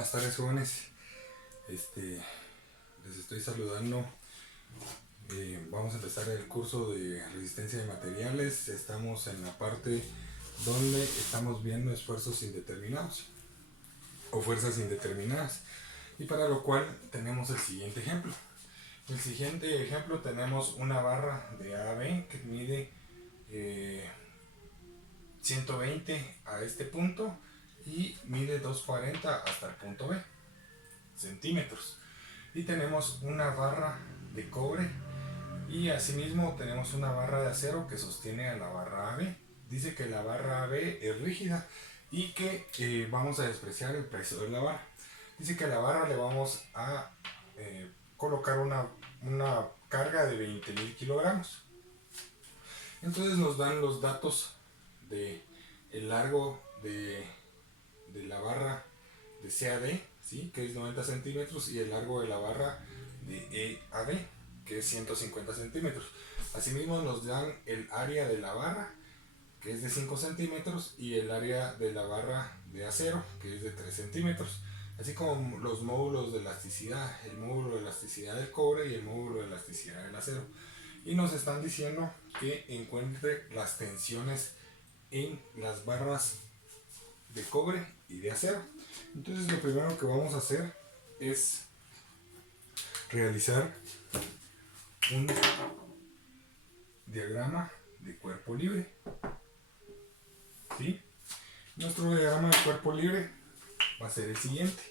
Buenas tardes, jóvenes. Les estoy saludando. Vamos a empezar el curso de resistencia de materiales. Estamos en la parte donde estamos viendo esfuerzos indeterminados o fuerzas indeterminadas, y para lo cual tenemos el siguiente ejemplo. El siguiente ejemplo tenemos una barra de A a B que mide 120 a este punto y mide 240 hasta el punto B, centímetros. Y tenemos una barra de cobre y asimismo tenemos una barra de acero que sostiene a la barra AB. Dice que la barra AB es rígida y que vamos a despreciar el peso de la barra. Dice que a la barra le vamos a colocar una carga de 20.000 kilogramos. Entonces nos dan los datos de el largo de la barra de CAD, ¿sí? Que es 90 centímetros, y el largo de la barra de EAB, que es 150 centímetros. Asimismo nos dan el área de la barra, que es de 5 centímetros, y el área de la barra de acero, que es de 3 centímetros, así como los módulos de elasticidad, el módulo de elasticidad del cobre y el módulo de elasticidad del acero. Y nos están diciendo que encuentre las tensiones en las barras de cobre y de acero. Entonces lo primero que vamos a hacer es realizar un diagrama de cuerpo libre, ¿sí? Nuestro diagrama de cuerpo libre va a ser el siguiente.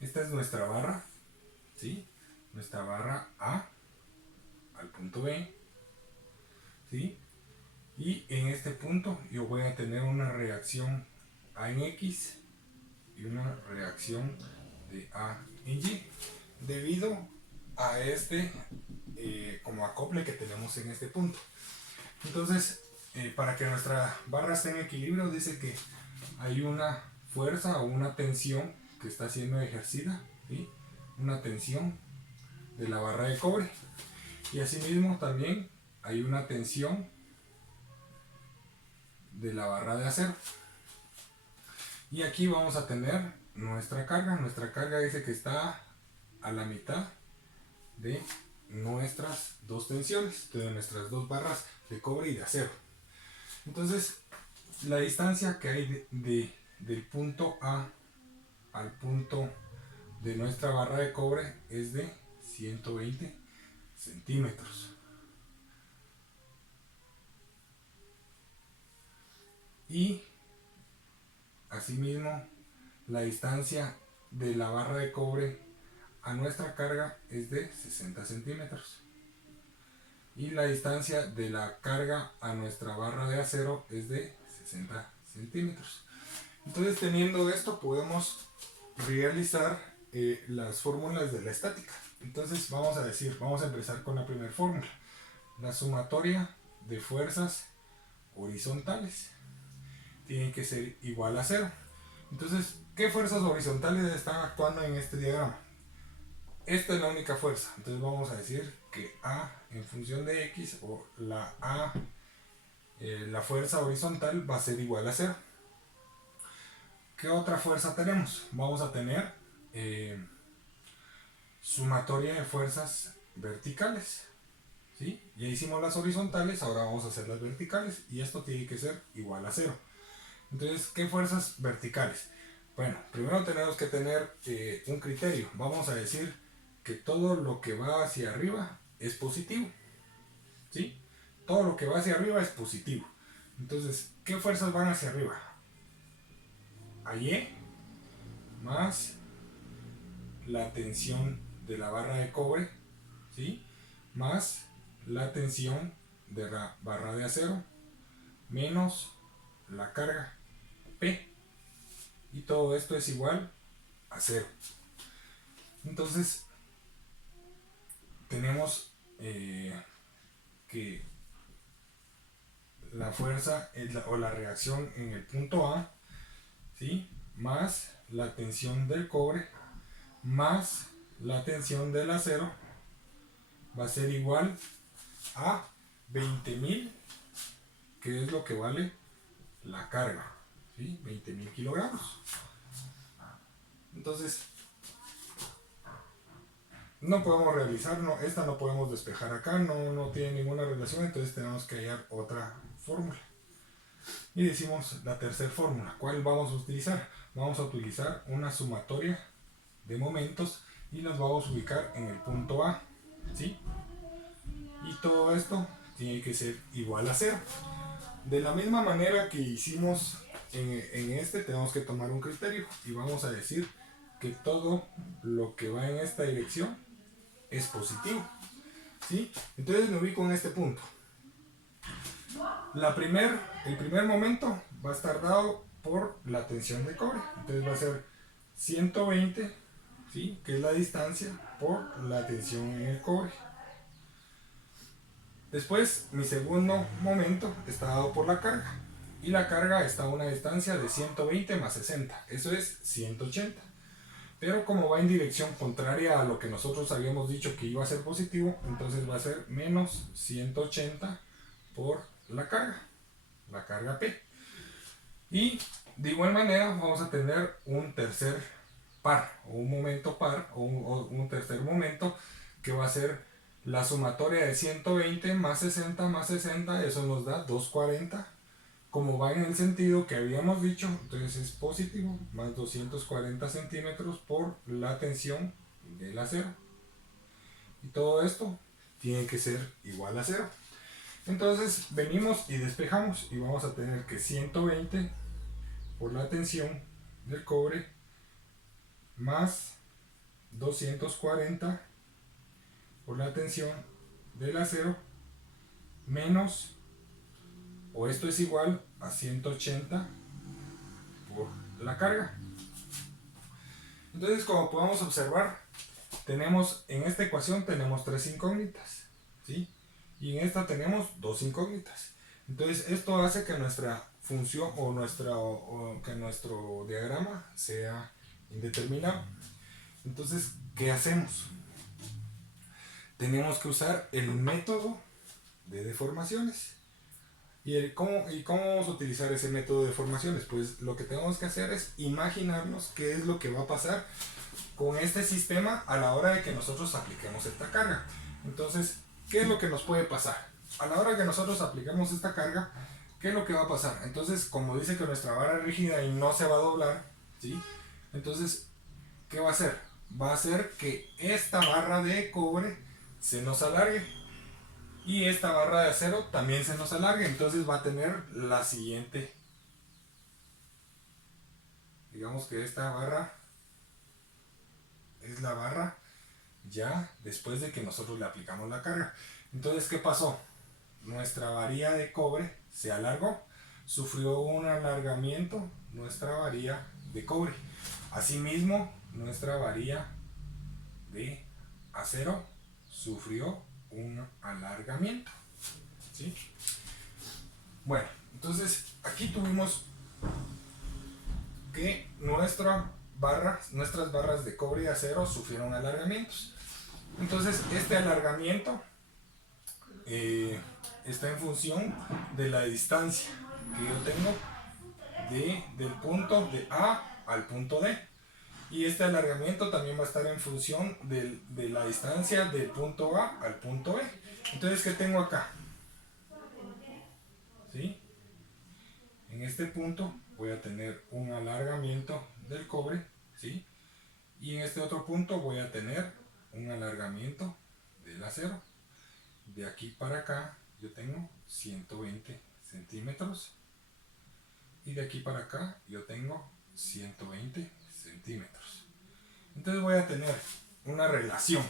Esta es nuestra barra, ¿sí? Nuestra barra A al punto B, ¿sí? Y en este punto yo voy a tener una reacción A en X y una reacción de A en Y, debido a este como acople que tenemos en este punto. Entonces, para que nuestra barra esté en equilibrio, dice que hay una fuerza o una tensión que está siendo ejercida, ¿sí? Una tensión de la barra de cobre, y asimismo también hay una tensión de la barra de acero. Y aquí vamos a tener nuestra carga. Nuestra carga dice que está a la mitad de nuestras dos tensiones, de nuestras dos barras de cobre y de acero. Entonces, la distancia que hay del punto A al punto de nuestra barra de cobre es de 120 centímetros. Y asimismo, la distancia de la barra de cobre a nuestra carga es de 60 centímetros. Y la distancia de la carga a nuestra barra de acero es de 60 centímetros. Entonces, teniendo esto, podemos realizar las fórmulas de la estática. Entonces, vamos a empezar con la primera fórmula. La sumatoria de fuerzas horizontales tiene que ser igual a 0. Entonces, ¿qué fuerzas horizontales están actuando en este diagrama? Esta es la única fuerza. Entonces vamos a decir que A en función de X, o la A, la fuerza horizontal, va a ser igual a 0. ¿Qué otra fuerza tenemos? Vamos a tener sumatoria de fuerzas verticales, ¿sí? Ya hicimos las horizontales, ahora vamos a hacer las verticales, y esto tiene que ser igual a 0. Entonces, ¿qué fuerzas verticales? Bueno, primero tenemos que tener un criterio. Vamos a decir que todo lo que va hacia arriba es positivo, ¿sí? Todo lo que va hacia arriba es positivo. Entonces, ¿qué fuerzas van hacia arriba? AY más la tensión de la barra de cobre, ¿sí? Más la tensión de la barra de acero, menos la carga P, y todo esto es igual a 0. Entonces tenemos que la fuerza o la reacción en el punto A, ¿sí? Más la tensión del cobre más la tensión del acero va a ser igual a 20.000, que es lo que vale la carga, ¿sí? 20.000 kilogramos. Entonces, no podemos realizar, no, esta no podemos despejar acá, no tiene ninguna relación, entonces tenemos que hallar otra fórmula. Y decimos la tercera fórmula. ¿Cuál vamos a utilizar? Vamos a utilizar una sumatoria de momentos y nos vamos a ubicar en el punto A, ¿sí? Y todo esto tiene que ser igual a 0. De la misma manera que hicimos en este, tenemos que tomar un criterio y vamos a decir que todo lo que va en esta dirección es positivo, ¿sí? Entonces me ubico en este punto. El primer momento va a estar dado por la tensión de cobre. Entonces va a ser 120, ¿sí? Que es la distancia por la tensión en el cobre. Después, mi segundo momento está dado por la carga. Y la carga está a una distancia de 120 más 60. Eso es 180. Pero como va en dirección contraria a lo que nosotros habíamos dicho que iba a ser positivo, entonces va a ser menos 180 por la carga P. Y de igual manera vamos a tener un tercer par, o un momento par, o un tercer momento que va a ser la sumatoria de 120 más 60 más 60, eso nos da 240. Como va en el sentido que habíamos dicho, entonces es positivo, más 240 centímetros por la tensión del acero. Y todo esto tiene que ser igual a 0. Entonces venimos y despejamos y vamos a tener que 120 por la tensión del cobre más 240 por la tensión del acero menos, o esto es igual a 180 por la carga. Entonces, como podemos observar, tenemos en esta ecuación tenemos 3 incógnitas, ¿sí? Y en esta tenemos 2 incógnitas. Entonces, esto hace que nuestra función o que nuestro diagrama sea indeterminado. Entonces, ¿qué hacemos? Tenemos que usar el método de deformaciones. ¿Y cómo vamos a utilizar ese método de deformaciones? Pues lo que tenemos que hacer es imaginarnos qué es lo que va a pasar con este sistema a la hora de que nosotros apliquemos esta carga. Entonces, ¿qué es lo que nos puede pasar? A la hora que nosotros apliquemos esta carga, ¿qué es lo que va a pasar? Entonces, como dice que nuestra vara es rígida y no se va a doblar, ¿sí? Entonces, ¿qué va a hacer? Va a hacer que esta barra de cobre se nos alargue y esta barra de acero también se nos alargue. Entonces va a tener la siguiente, digamos que esta barra es la barra ya después de que nosotros le aplicamos la carga. Entonces, ¿qué pasó? Nuestra varilla de cobre se alargó, sufrió un alargamiento nuestra varilla de cobre. Asimismo, nuestra varilla de acero sufrió un alargamiento, ¿sí? Bueno, entonces aquí tuvimos que nuestras barras de cobre y acero sufrieron alargamientos. Entonces este alargamiento está en función de la distancia que yo tengo del punto de A al punto D. Y este alargamiento también va a estar en función de la distancia del punto A al punto B. Entonces, ¿qué tengo acá? ¿Sí? En este punto voy a tener un alargamiento del cobre, ¿sí? Y en este otro punto voy a tener un alargamiento del acero. De aquí para acá yo tengo 120 centímetros. Y de aquí para acá yo tengo 120 centímetros. Entonces voy a tener una relación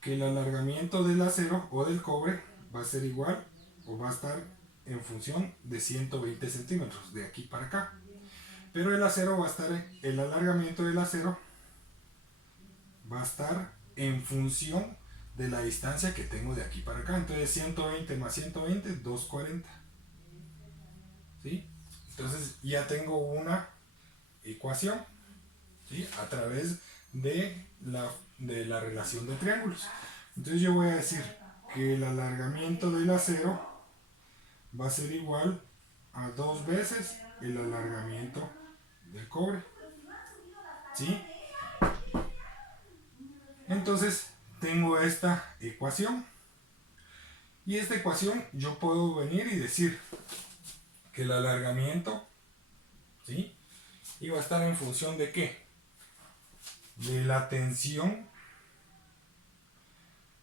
que el alargamiento del acero o del cobre va a ser igual o va a estar en función de 120 centímetros de aquí para acá. Pero el acero va a estar, el alargamiento del acero va a estar en función de la distancia que tengo de aquí para acá. Entonces 120 más 120, 240. ¿Sí? Entonces ya tengo una ecuación, ¿sí? A través de la relación de triángulos. Entonces yo voy a decir que el alargamiento del acero va a ser igual a 2 veces el alargamiento del cobre. ¿sí? Entonces tengo esta ecuación. Y esta ecuación yo puedo venir y decir que el alargamiento, ¿sí?, iba a estar en función de ¿qué? De la tensión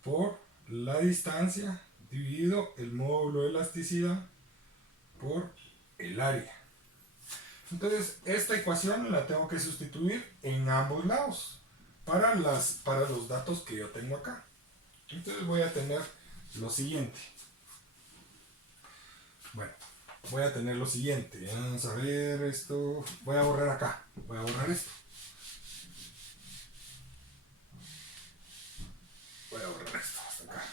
por la distancia dividido el módulo de elasticidad por el área. Entonces esta ecuación la tengo que sustituir en ambos lados para los datos que yo tengo acá. Entonces voy a tener lo siguiente. Bueno, voy a tener lo siguiente. Vamos a ver esto. Voy a borrar acá. Voy a borrar esto. Voy a borrar esto hasta acá.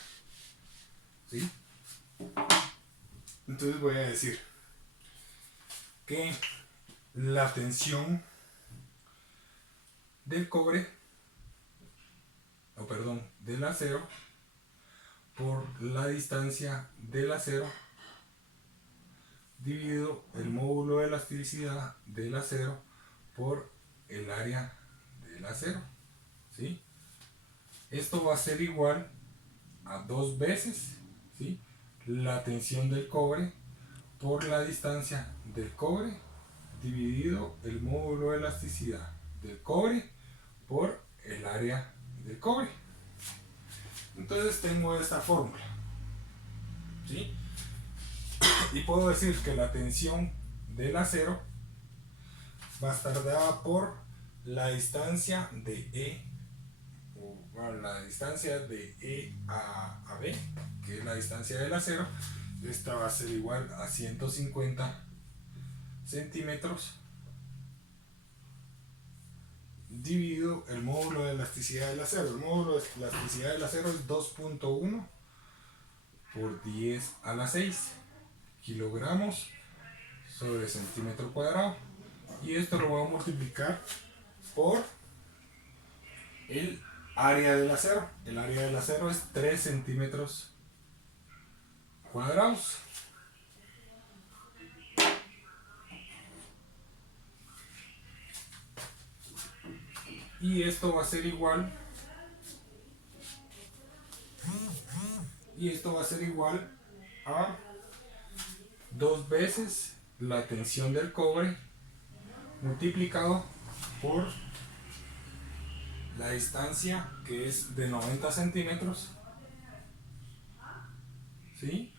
¿Sí? Entonces voy a decir que la tensión del cobre, o perdón, del acero, por la distancia del acero dividido el módulo de elasticidad del acero por el área del acero, ¿sí? Esto va a ser igual a 2 veces, ¿sí?, la tensión del cobre por la distancia del cobre dividido el módulo de elasticidad del cobre por el área del cobre. Entonces tengo esta fórmula, ¿sí? Y puedo decir que la tensión del acero va a estar dada por la distancia de E, o bueno, la distancia de E a B, que es la distancia del acero. Esta va a ser igual a 150 centímetros dividido el módulo de elasticidad del acero. El módulo de elasticidad del acero es 2.1 por 10 a la 6 kilogramos sobre centímetro cuadrado. Y esto lo voy a multiplicar por el área del acero. El área del acero es 3 centímetros cuadrados. Y esto va a ser igual a 2 veces la tensión del cobre multiplicado por la distancia, que es de 90 centímetros, ¿sí?,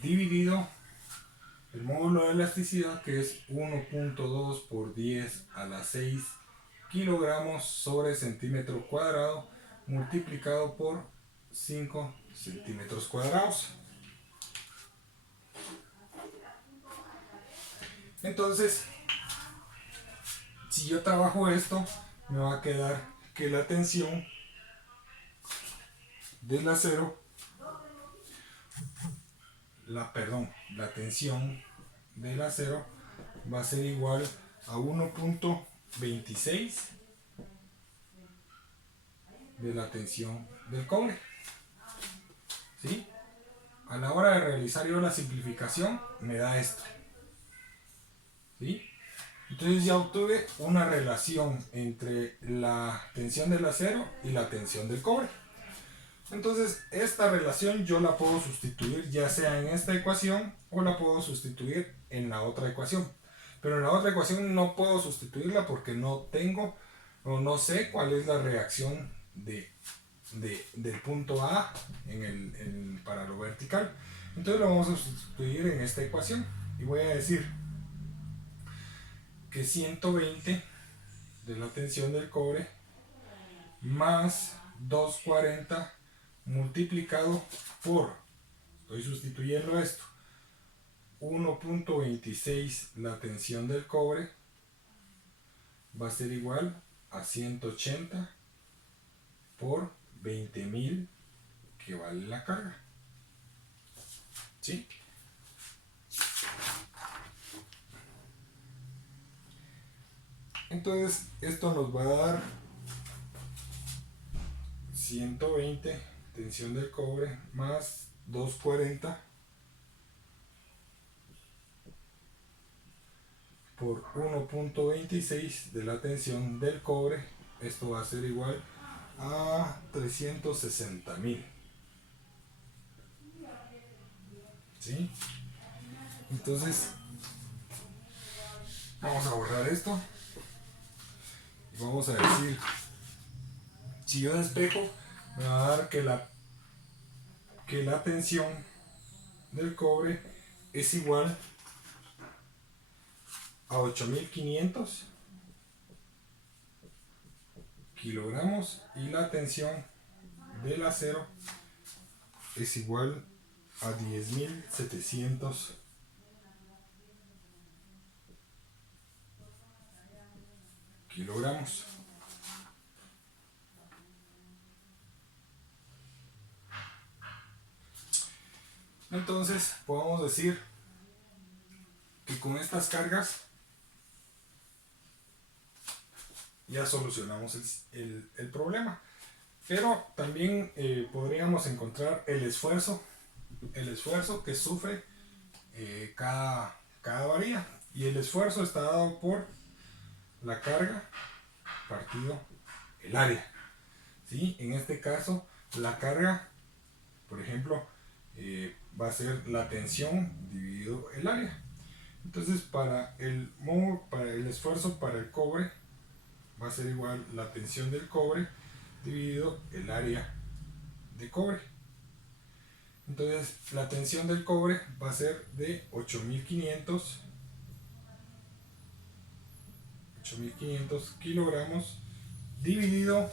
dividido el módulo de elasticidad, que es 1.2 por 10 a la 6 kilogramos sobre centímetro cuadrado, multiplicado por 5 centímetros cuadrados. Entonces, si yo trabajo esto, me va a quedar que la tensión del acero, la tensión del acero va a ser igual a 1.26 de la tensión del cobre, ¿sí? A la hora de realizar yo la simplificación me da esto, ¿sí? Entonces ya obtuve una relación entre la tensión del acero y la tensión del cobre. Entonces esta relación yo la puedo sustituir ya sea en esta ecuación o la puedo sustituir en la otra ecuación. Pero en la otra ecuación no puedo sustituirla porque no tengo o no sé cuál es la reacción del punto A para lo vertical. Entonces lo vamos a sustituir en esta ecuación y voy a decir que 120 de la tensión del cobre más 240 multiplicado por, estoy sustituyendo esto, 1.26 la tensión del cobre va a ser igual a 180 por 20.000, que vale la carga, ¿sí? Entonces esto nos va a dar 120 tensión del cobre más 240 por 1.26 de la tensión del cobre. Esto va a ser igual a 360.000. ¿Sí? Entonces vamos a borrar esto y vamos a decir, si yo despejo, me va a dar que la tensión del cobre es igual a 8500 kilogramos y la tensión del acero es igual a 10.700 kilogramos. Entonces podemos decir que con estas cargas ya solucionamos el problema, pero también podríamos encontrar el esfuerzo que sufre cada varilla, y el esfuerzo está dado por la carga partido el área. ¿Sí? En este caso la carga, por ejemplo, va a ser la tensión dividido el área. Entonces para el esfuerzo para el cobre va a ser igual la tensión del cobre dividido el área de cobre. Entonces la tensión del cobre va a ser de 8500 kilogramos dividido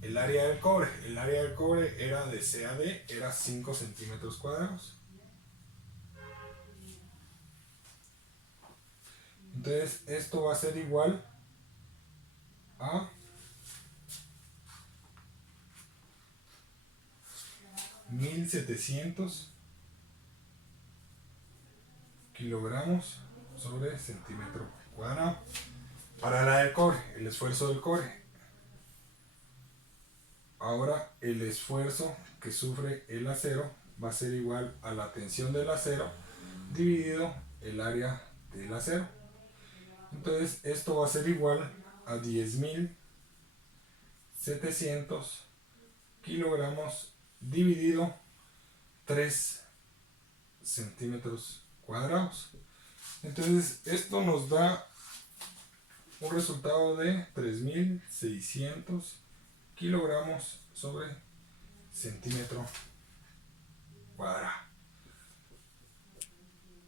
el área del cobre. El área del cobre era de CAD, era 5 centímetros cuadrados. Entonces esto va a ser igual a 1700 kilogramos sobre centímetro cuadrado. Para la del cobre, el esfuerzo del cobre. Ahora el esfuerzo que sufre el acero va a ser igual a la tensión del acero dividido el área del acero. Entonces esto va a ser igual a 10.700 kilogramos dividido 3 centímetros cuadrados. Entonces esto nos da un resultado de 3.600 kilogramos sobre centímetro cuadrado.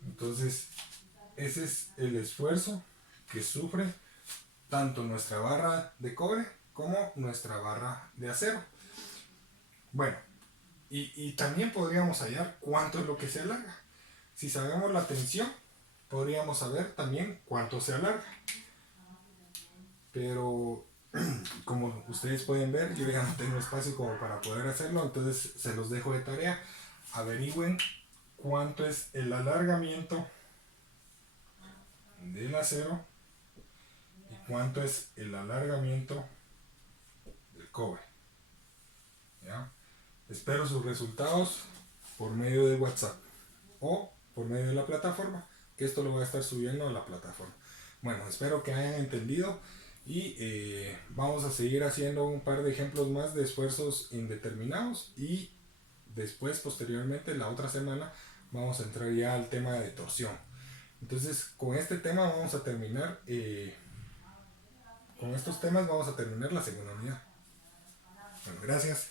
Entonces ese es el esfuerzo que sufre tanto nuestra barra de cobre como nuestra barra de acero. Bueno, y también podríamos hallar cuánto es lo que se alarga. Si sabemos la tensión, podríamos saber también cuánto se alarga. Pero como ustedes pueden ver, yo ya no tengo espacio como para poder hacerlo, entonces se los dejo de tarea. Averigüen cuánto es el alargamiento del acero y cuánto es el alargamiento del cobre. ¿Ya? Espero sus resultados por medio de WhatsApp o por medio de la plataforma, que esto lo voy a estar subiendo a la plataforma. Bueno, espero que hayan entendido y vamos a seguir haciendo un par de ejemplos más de esfuerzos indeterminados, y después, posteriormente, la otra semana vamos a entrar ya al tema de torsión. Entonces con este tema vamos a terminar, con estos temas vamos a terminar la segunda unidad. Bueno, gracias.